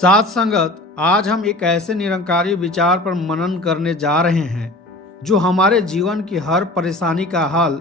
साथ संगत, आज हम एक ऐसे निरंकारी विचार पर मनन करने जा रहे हैं जो हमारे जीवन की हर परेशानी का हल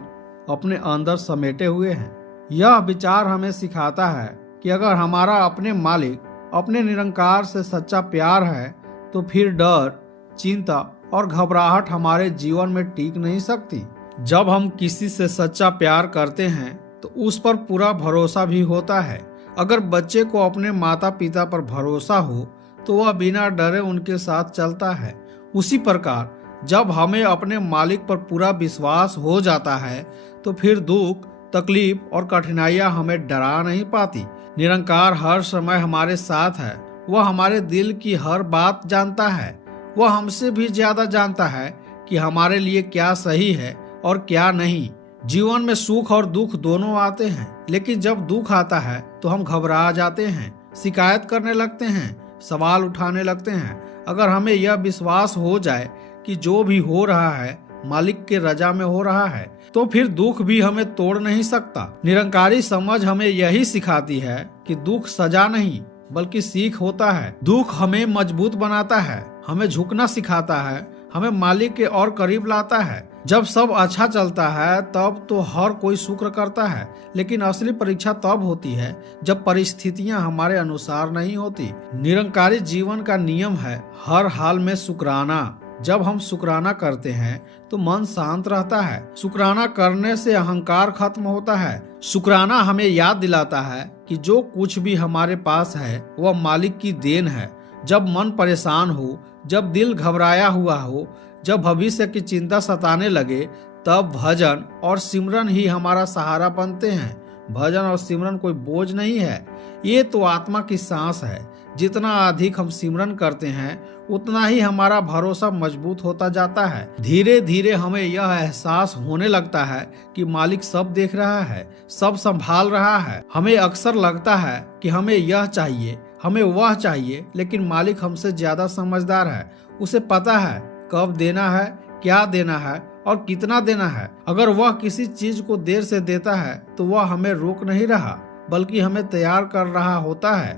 अपने अंदर समेटे हुए है। यह विचार हमें सिखाता है कि अगर हमारा अपने मालिक, अपने निरंकार से सच्चा प्यार है तो फिर डर, चिंता और घबराहट हमारे जीवन में टिक नहीं सकती। जब हम किसी से सच्चा प्यार करते हैं तो उस पर पूरा भरोसा भी होता है। अगर बच्चे को अपने माता पिता पर भरोसा हो तो वह बिना डरे उनके साथ चलता है। उसी प्रकार जब हमें अपने मालिक पर पूरा विश्वास हो जाता है तो फिर दुख, तकलीफ और कठिनाइयां हमें डरा नहीं पाती। निरंकार हर समय हमारे साथ है। वह हमारे दिल की हर बात जानता है। वह हमसे भी ज्यादा जानता है कि हमारे लिए क्या सही है और क्या नहीं। जीवन में सुख और दुख दोनों आते हैं, लेकिन जब दुख आता है तो हम घबरा जाते हैं, शिकायत करने लगते हैं, सवाल उठाने लगते हैं। अगर हमें यह विश्वास हो जाए कि जो भी हो रहा है मालिक के रजा में हो रहा है तो फिर दुख भी हमें तोड़ नहीं सकता। निरंकारी समझ हमें यही सिखाती है कि दुख सजा नहीं बल्कि सीख होता है। दुख हमें मजबूत बनाता है, हमें झुकना सिखाता है, हमें मालिक के और करीब लाता है। जब सब अच्छा चलता है तब तो हर कोई शुक्र करता है, लेकिन असली परीक्षा तब होती है जब परिस्थितियां हमारे अनुसार नहीं होती। निरंकारी जीवन का नियम है हर हाल में शुक्राना। जब हम शुक्राना करते हैं तो मन शांत रहता है। शुक्राना करने से अहंकार खत्म होता है। शुक्राना हमें याद दिलाता है कि जो कुछ भी हमारे पास है वह मालिक की देन है। जब मन परेशान हो, जब दिल घबराया हुआ हो, जब भविष्य की चिंता सताने लगे, तब भजन और सिमरन ही हमारा सहारा बनते हैं। भजन और सिमरन कोई बोझ नहीं है, ये तो आत्मा की सांस है। जितना अधिक हम सिमरन करते हैं उतना ही हमारा भरोसा मजबूत होता जाता है। धीरे धीरे हमें यह एहसास होने लगता है कि मालिक सब देख रहा है, सब संभाल रहा है। हमें अक्सर लगता है कि हमें यह चाहिए, हमें वह चाहिए, लेकिन मालिक हमसे ज्यादा समझदार है। उसे पता है कब देना है, क्या देना है और कितना देना है। अगर वह किसी चीज को देर से देता है तो वह हमें रोक नहीं रहा बल्कि हमें तैयार कर रहा होता है।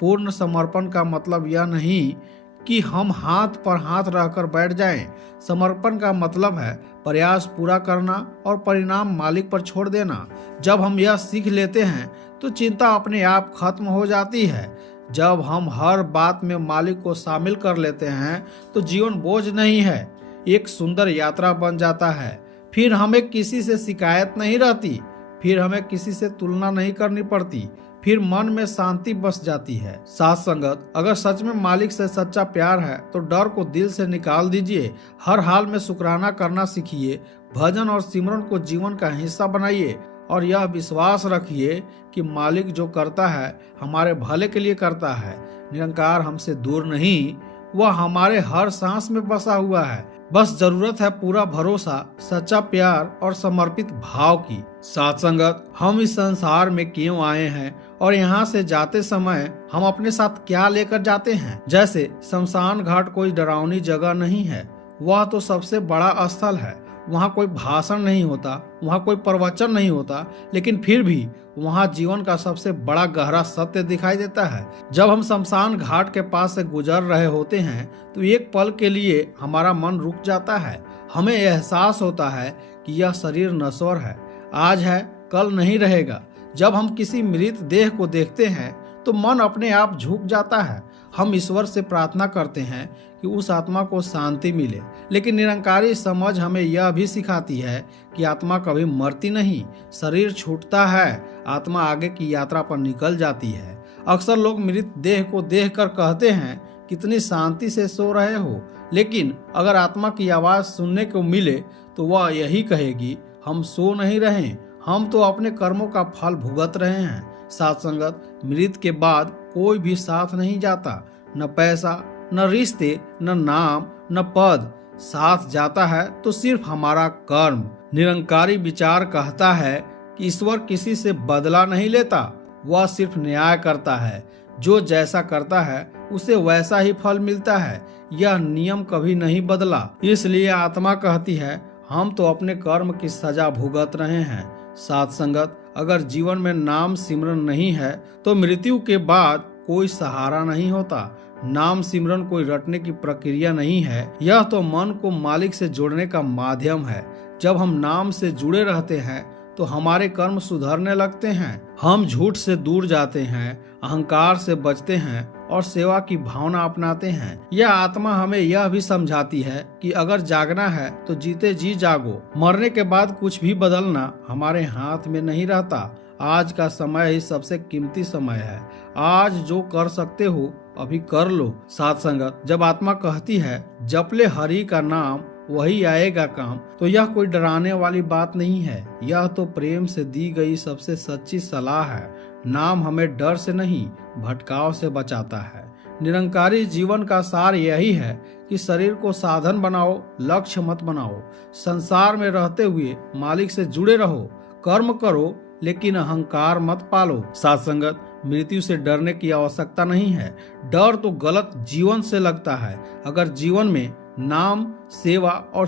पूर्ण समर्पण का मतलब यह नहीं कि हम हाथ पर हाथ रखकर बैठ जाएं। समर्पण का मतलब है प्रयास पूरा करना और परिणाम मालिक पर छोड़ देना। जब हम यह सीख लेते हैं तो चिंता अपने आप खत्म हो जाती है। जब हम हर बात में मालिक को शामिल कर लेते हैं तो जीवन बोझ नहीं है, एक सुंदर यात्रा बन जाता है। फिर हमें किसी से शिकायत नहीं रहती, फिर हमें किसी से तुलना नहीं करनी पड़ती, फिर मन में शांति बस जाती है। साथ संगत, अगर सच में मालिक से सच्चा प्यार है तो डर को दिल से निकाल दीजिए। हर हाल में शुक्राना करना सीखिए, भजन और सिमरन को जीवन का हिस्सा बनाइए और यह विश्वास रखिए कि मालिक जो करता है हमारे भले के लिए करता है। निरंकार हमसे दूर नहीं, वह हमारे हर सांस में बसा हुआ है। बस जरूरत है पूरा भरोसा, सच्चा प्यार और समर्पित भाव की। साथ संगत, हम इस संसार में क्यों आए हैं और यहाँ से जाते समय हम अपने साथ क्या लेकर जाते हैं। जैसे शमशान घाट कोई डरावनी जगह नहीं है, वह तो सबसे बड़ा स्थल है। वहाँ कोई भाषण नहीं होता, वहाँ कोई प्रवचन नहीं होता, लेकिन फिर भी वहाँ जीवन का सबसे बड़ा गहरा सत्य दिखाई देता है। जब हम शमशान घाट के पास से गुजर रहे होते हैं तो एक पल के लिए हमारा मन रुक जाता है। हमें एहसास होता है कि यह शरीर नश्वर है, आज है कल नहीं रहेगा। जब हम किसी मृत देह को देखते हैं तो मन अपने आप झुक जाता है। हम ईश्वर से प्रार्थना करते हैं कि उस आत्मा को शांति मिले, लेकिन निरंकारी समझ हमें यह भी सिखाती है कि आत्मा कभी मरती नहीं। शरीर छूटता है, आत्मा आगे की यात्रा पर निकल जाती है। अक्सर लोग मृत देह को देखकर कहते हैं कितनी शांति से सो रहे हो, लेकिन अगर आत्मा की आवाज सुनने को मिले तो वह यही कहेगी हम सो नहीं रहे, हम तो अपने कर्मों का फल भुगत रहे हैं। साथ संगत, मृत के बाद कोई भी साथ नहीं जाता, न पैसा, न रिश्ते, न नाम, न पद। साथ जाता है तो सिर्फ हमारा कर्म। निरंकारी विचार कहता है कि ईश्वर किसी से बदला नहीं लेता, वह सिर्फ न्याय करता है। जो जैसा करता है उसे वैसा ही फल मिलता है। यह नियम कभी नहीं बदला। इसलिए आत्मा कहती है हम तो अपने कर्म की सजा भुगत रहे हैं। साथ संगत, अगर जीवन में नाम सिमरन नहीं है तो मृत्यु के बाद कोई सहारा नहीं होता। नाम सिमरन कोई रटने की प्रक्रिया नहीं है, यह तो मन को मालिक से जोड़ने का माध्यम है। जब हम नाम से जुड़े रहते हैं तो हमारे कर्म सुधरने लगते हैं, हम झूठ से दूर जाते हैं, अहंकार से बचते हैं और सेवा की भावना अपनाते हैं। यह आत्मा हमें यह भी समझाती है कि अगर जागना है तो जीते जी जागो। मरने के बाद कुछ भी बदलना हमारे हाथ में नहीं रहता। आज का समय ही सबसे कीमती समय है। आज जो कर सकते हो अभी कर लो। साथ संगत, जब आत्मा कहती है जप ले हरि का नाम वही आएगा काम, तो यह कोई डराने वाली बात नहीं है। यह तो प्रेम से दी गई सबसे सच्ची सलाह है। नाम हमें डर से नहीं भटकाव से बचाता है। निरंकारी जीवन का सार यही है कि शरीर को साधन बनाओ, लक्ष्य मत बनाओ। संसार में रहते हुए मालिक से जुड़े रहो, कर्म करो लेकिन अहंकार मत पालो। साथ संगत, मृत्यु से डरने की आवश्यकता नहीं है। डर तो गलत जीवन से लगता है। अगर जीवन में नाम, सेवा और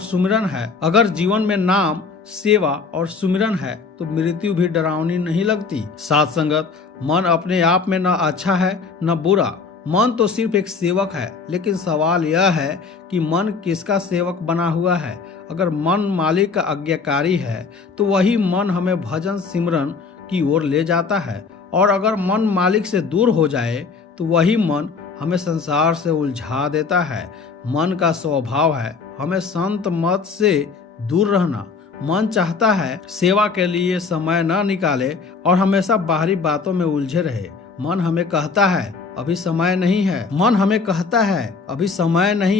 सुमिरन है, तो मृत्यु भी डरावनी नहीं लगती। साथ संगत, मन अपने आप में न अच्छा है न बुरा। मन तो सिर्फ एक सेवक है, लेकिन सवाल यह है कि मन किसका सेवक बना हुआ है। अगर मन मालिक का आज्ञाकारी है तो वही मन हमें भजन सिमरन की ओर ले जाता है, और अगर मन मालिक से दूर हो जाए तो वही मन हमें संसार से उलझा देता है। मन का स्वभाव है हमें संत मत से दूर रहना। मन चाहता है सेवा के लिए समय न निकाले और हमेशा बाहरी बातों में उलझे रहे। मन हमें कहता है अभी समय नहीं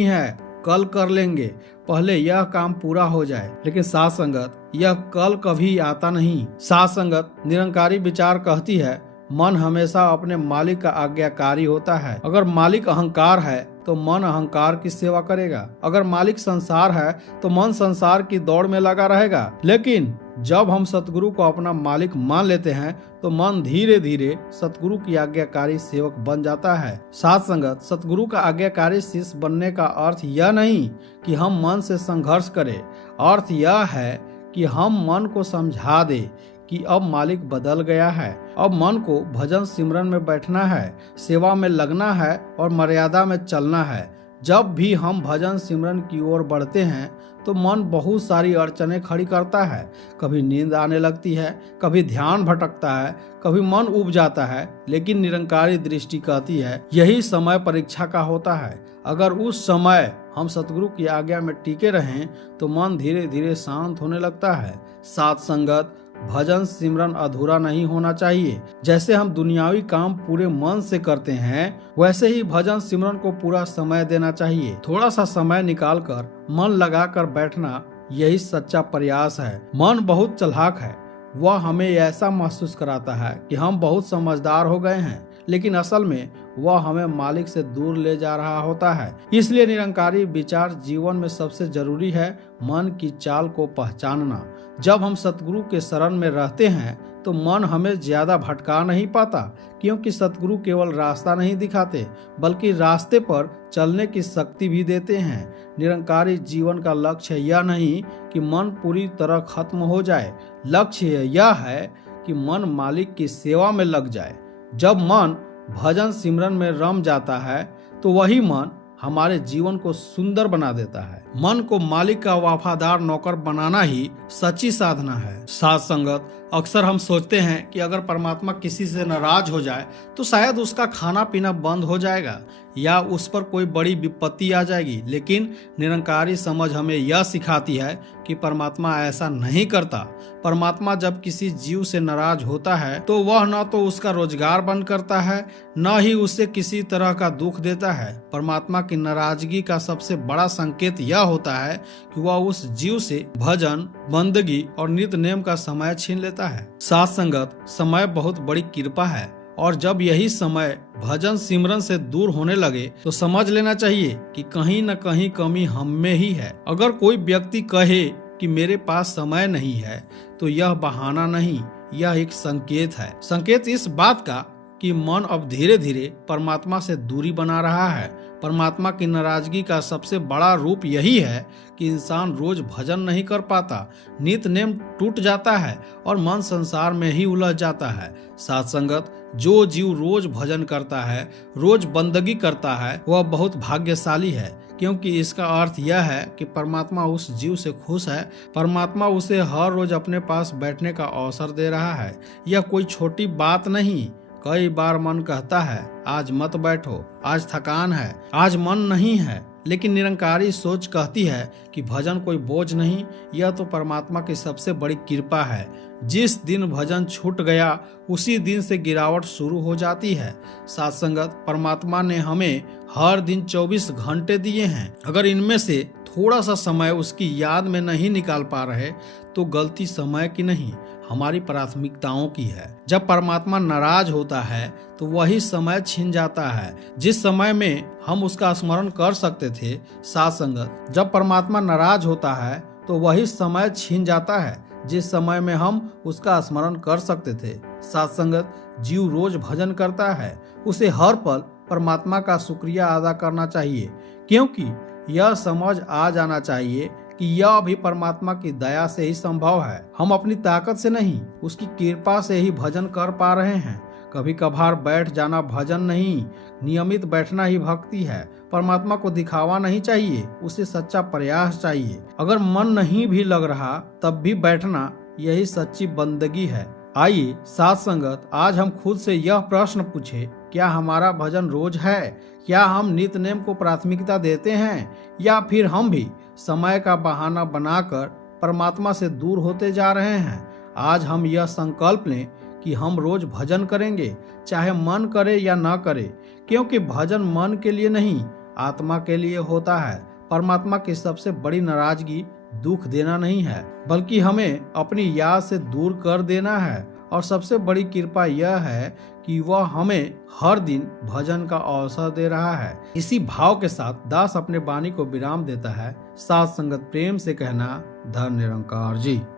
है, कल कर लेंगे, पहले यह काम पूरा हो जाए। लेकिन साथ संगत, यह कल कभी आता नहीं। साथ संगत, निरंकारी विचार कहती है मन हमेशा अपने मालिक का आज्ञाकारी होता है। अगर मालिक अहंकार है तो मन अहंकार की सेवा करेगा। अगर मालिक संसार है तो मन संसार की दौड़ में लगा रहेगा। लेकिन जब हम सतगुरु को अपना मालिक मान लेते हैं तो मन धीरे धीरे सतगुरु की आज्ञाकारी सेवक बन जाता है। साथ संगत, सतगुरु का आज्ञाकारी शिष्य बनने का अर्थ यह नहीं कि हम मन से संघर्ष करें। अर्थ यह है कि हम मन को समझा दे कि अब मालिक बदल गया है। अब मन को भजन सिमरन में बैठना है, सेवा में लगना है और मर्यादा में चलना है। जब भी हम भजन सिमरन की ओर बढ़ते हैं तो मन बहुत सारी अड़चनें खड़ी करता है। कभी नींद आने लगती है, कभी ध्यान भटकता है, कभी मन उब जाता है। लेकिन निरंकारी दृष्टि कहती है यही समय परीक्षा का होता है। अगर उस समय हम सतगुरु की आज्ञा में टिके रहें तो मन धीरे धीरे शांत होने लगता है। साथ संगत, भजन सिमरन अधूरा नहीं होना चाहिए। जैसे हम दुनियावी काम पूरे मन से करते हैं, वैसे ही भजन सिमरन को पूरा समय देना चाहिए। थोड़ा सा समय निकालकर मन लगाकर बैठना यही सच्चा प्रयास है। मन बहुत चालाक है, वह हमें ऐसा महसूस कराता है कि हम बहुत समझदार हो गए हैं, लेकिन असल में वह हमें मालिक से दूर ले जा रहा होता है। इसलिए निरंकारी विचार जीवन में सबसे जरूरी है मन की चाल को पहचानना। जब हम सतगुरु के शरण में रहते हैं तो मन हमें ज्यादा भटका नहीं पाता, क्योंकि सतगुरु केवल रास्ता नहीं दिखाते बल्कि रास्ते पर चलने की शक्ति भी देते हैं। निरंकारी जीवन का लक्ष्य यह नहीं कि मन पूरी तरह खत्म हो जाए, लक्ष्य यह है कि मन मालिक की सेवा में लग जाए। जब मन भजन सिमरन में रम जाता है तो वही मन हमारे जीवन को सुंदर बना देता है। मन को मालिक का वफादार नौकर बनाना ही सच्ची साधना है। साथ संगत, अक्सर हम सोचते हैं कि अगर परमात्मा किसी से नाराज हो जाए तो शायद उसका खाना पीना बंद हो जाएगा या उस पर कोई बड़ी विपत्ति आ जाएगी। लेकिन निरंकारी समझ हमें यह सिखाती है कि परमात्मा ऐसा नहीं करता। परमात्मा जब किसी जीव से नाराज होता है तो वह न तो उसका रोजगार बंद करता है, न ही उसे किसी तरह का दुख देता है। परमात्मा की नाराजगी का सबसे बड़ा संकेत यह होता है कि वह उस जीव से भजन, बंदगी और नित्य नेम का समय छीन लेता है। साथ संगत, समय बहुत बड़ी कृपा है, और जब यही समय भजन सिमरन से दूर होने लगे तो समझ लेना चाहिए कि कहीं न कहीं कमी हम में ही है। अगर कोई व्यक्ति कहे कि मेरे पास समय नहीं है तो यह बहाना नहीं, यह एक संकेत है। संकेत इस बात का कि मन अब धीरे धीरे परमात्मा से दूरी बना रहा है। परमात्मा की नाराजगी का सबसे बड़ा रूप यही है कि इंसान रोज भजन नहीं कर पाता, नित नेम टूट जाता है और मन संसार में ही उलझ जाता है। साथ संगत, जो जीव रोज भजन करता है, रोज बंदगी करता है, वह बहुत भाग्यशाली है, क्योंकि इसका अर्थ यह है कि परमात्मा उस जीव से खुश है। परमात्मा उसे हर रोज अपने पास बैठने का अवसर दे रहा है। यह कोई छोटी बात नहीं। कई बार मन कहता है, आज मत बैठो, आज थकान है, आज मन नहीं है, लेकिन निरंकारी सोच कहती है कि भजन कोई बोझ नहीं, यह तो परमात्मा की सबसे बड़ी कृपा है। जिस दिन भजन छूट गया, उसी दिन से गिरावट शुरू हो जाती है। साथ संगत, परमात्मा ने हमें हर दिन 24 घंटे दिए हैं। अगर इनमें से थोड़ा सा समय उसकी याद में नहीं निकाल पा रहे, तो गलती समय की नहीं, हमारी प्राथमिकताओं की है। जब परमात्मा नाराज होता है तो वही समय छीन जाता है जिस समय में हम उसका स्मरण कर सकते थे। साथ संगत, जब परमात्मा नाराज होता है तो वही समय छीन जाता है जिस समय में हम उसका स्मरण कर सकते थे। साथ संगत, जीव रोज भजन करता है, उसे हर पल परमात्मा का शुक्रिया अदा करना चाहिए, क्योंकि यह समझ आ जाना चाहिए कि यह भी परमात्मा की दया से ही संभव है। हम अपनी ताकत से नहीं, उसकी कृपा से ही भजन कर पा रहे हैं। कभी कभार बैठ जाना भजन नहीं, नियमित बैठना ही भक्ति है। परमात्मा को दिखावा नहीं चाहिए, उसे सच्चा प्रयास चाहिए। अगर मन नहीं भी लग रहा, तब भी बैठना यही सच्ची बंदगी है। आइए साथ संगत, आज हम खुद से यह प्रश्न पूछे, क्या हमारा भजन रोज है? क्या हम नित नेम को प्राथमिकता देते हैं, या फिर हम भी समय का बहाना बनाकर परमात्मा से दूर होते जा रहे हैं? आज हम यह संकल्प लें कि हम रोज भजन करेंगे, चाहे मन करे या ना करे, क्योंकि भजन मन के लिए नहीं, आत्मा के लिए होता है। परमात्मा की सबसे बड़ी नाराजगी दुख देना नहीं है, बल्कि हमें अपनी याद से दूर कर देना है। और सबसे बड़ी कृपा यह है कि वह हमें हर दिन भजन का अवसर दे रहा है। इसी भाव के साथ दास अपने वाणी को विराम देता है। साथ संगत, प्रेम से कहना, धन निरंकार जी।